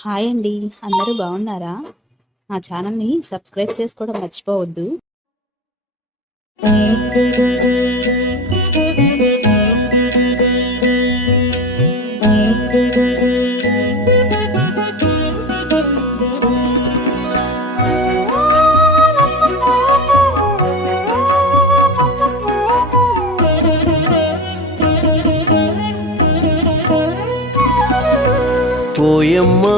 Hi అండి. అందరూ బాగున్నారా? మా ఛానల్‌ని సబ్స్క్రైబ్ చేసుకోవడం మర్చిపోవద్దు. ఓయమ్మా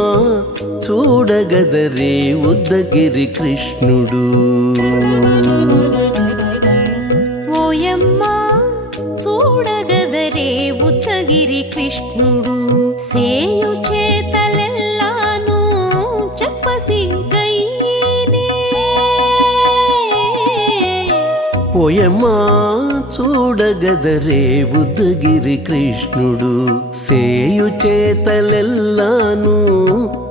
చూడగదరే ఉద్దగిరి కృష్ణుడు. ఓయమ్మా చూడగదరే ఉద్దగిరి కృష్ణుడు. సేయు చేతలెల్లాను చెప్పసిగ్గయ్యేనే. ఓయమ్మా చూడగదరే ఉద్దగిరి కృష్ణుడు. సేయు చేతలెల్లాను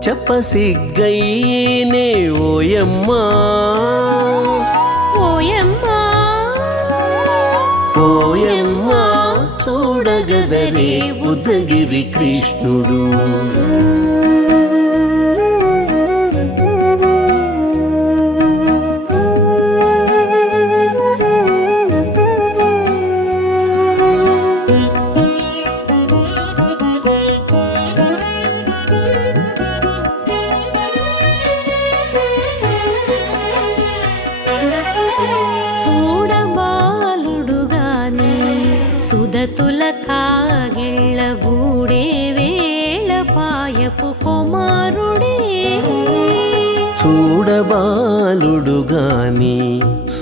చెప్పసిగ్గయ్యేనే. ఓయమ్మా ఓయమ్మా ఓయమ్మా చూడగదరే ఉద్దగిరి కృష్ణుడు. సుదతుల కాగిళ్ళ గూడే వేళ పాయపు కుమారుడే. చూడబాలుడు గాని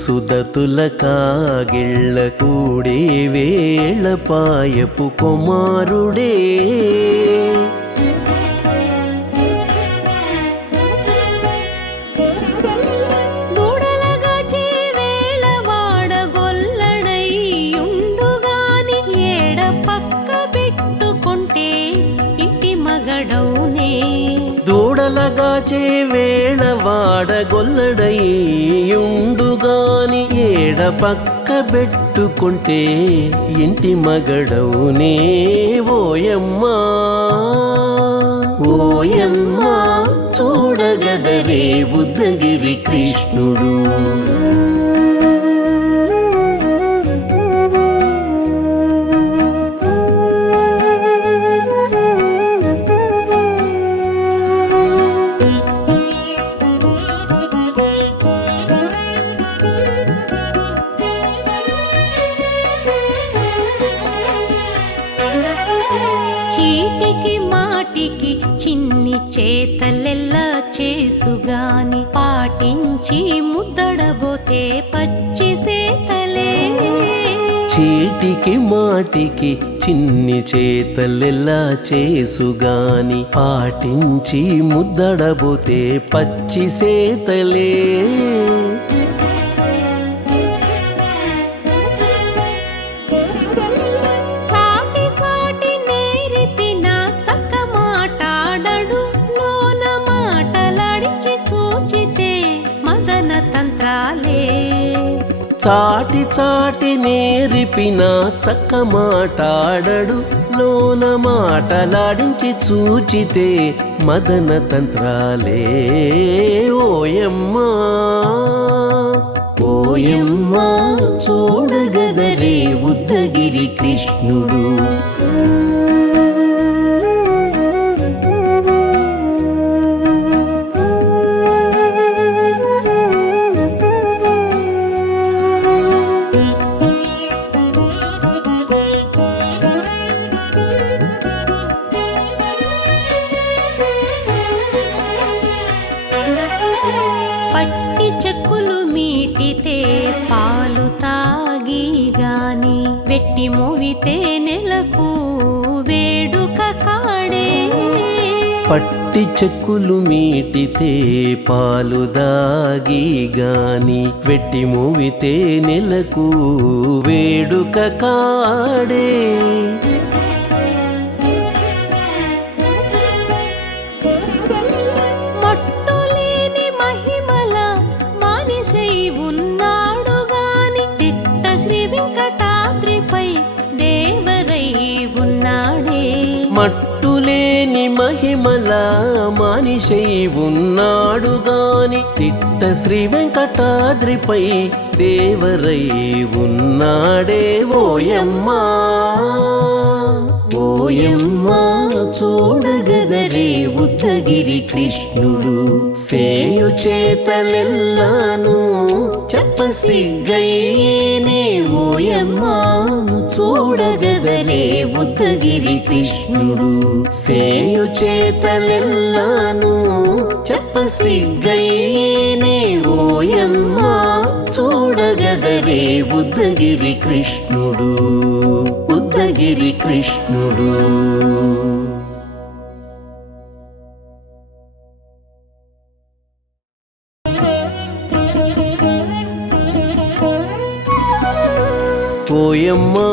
సుదతుల కాగిళ్ళ కూడే వేళ పాయపు కుమారుడే. దూడలగాచే వేళ వాడగొల్లడయ్యుండుగాని ఏడ పక్క పెట్టుకుంటే ఇంటి మగడవునే. ఓయమ్మా ఓయమ్మా చూడగదరే ఉద్దగిరి కృష్ణుడు. చీటికి మాటికి చిన్ని చేతలెల్లా చేసుగాని పాటించి ముద్దడబోతే పచ్చి సేతలే. చీటికి మాటికి చిన్ని చేతలెల్లా చేసుగాని పాటించి ముద్దడబోతే పచ్చి సేతలే. చాటి చాటి నేరిపిన చక్క మాటాడడు లోన మాటలాడించి చూచితే మదన తంత్రాలే. ఓయమ్మా ఓయమ్మా చూడగదరే ఉద్దగిరి కృష్ణుడు. పట్టి చెక్కులు మీటితే పాలు తాగి గాని వెట్టి మోవితే నెలకు వేడుక కాడే. పట్టి చెక్కులు మీటితే పాలు దాగి గాని వెట్టి మోవితే నెలకు వేడుక కాడే. మట్టులేని మహిమల మహిమల మనిషై ఉన్నాడు గాని తిట్ట శ్రీ వెంకటాద్రిపై దేవరై ఉన్నాడే ఓయమ్మా ఓయమ్మా చూడగదరే ఉద్దగిరి కృష్ణుడు సేయు చేతలెల్లాను చెప్పసిగ్గైనే ఓయమ్మా చూడగదరే ఉద్దగిరి కృష్ణుడు సేయు చేతలెల్లాను చెప్పసిగ్గైనే ఓయమ్మా చూడగదరే ఉద్దగిరి కృష్ణుడు ఉద్దగిరి కృష్ణుడు. ఓయమ్మా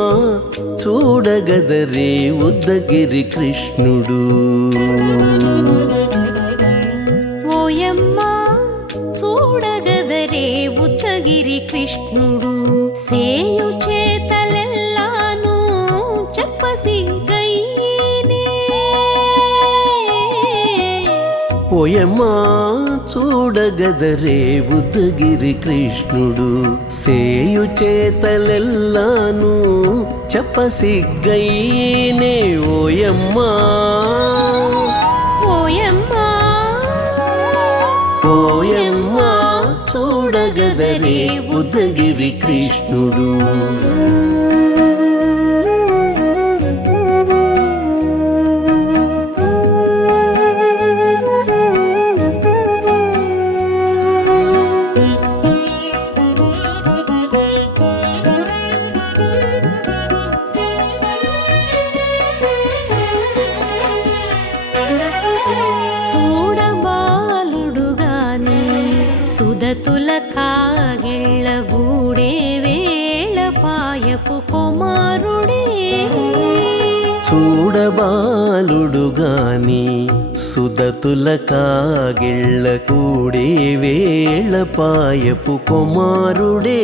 చూడగదరే ఉద్దగిరి కృష్ణుడు ఓయమ్మా చూడగదరే ఉద్దగిరి కృష్ణుడు సేయు చేతలెల్లాను చెప్పసిగ్గైనే ఓయమ్మా చూడగదరే ఉద్దగిరి కృష్ణుడు సేయు చేతలెల్లాను చెప్పసిగ్గైనే ఓయమ్మా ఓయమ్మా ఓయమ్మా చూడగదరే ఉద్దగిరి కృష్ణుడు. సుదతుల కాగిళ్ళ గూడే వేళ పాయపు కుమారుడే చూడబాలుడు గాని సుదతుల కాగిళ్ళ కూడే వేళ పాయపు కుమారుడే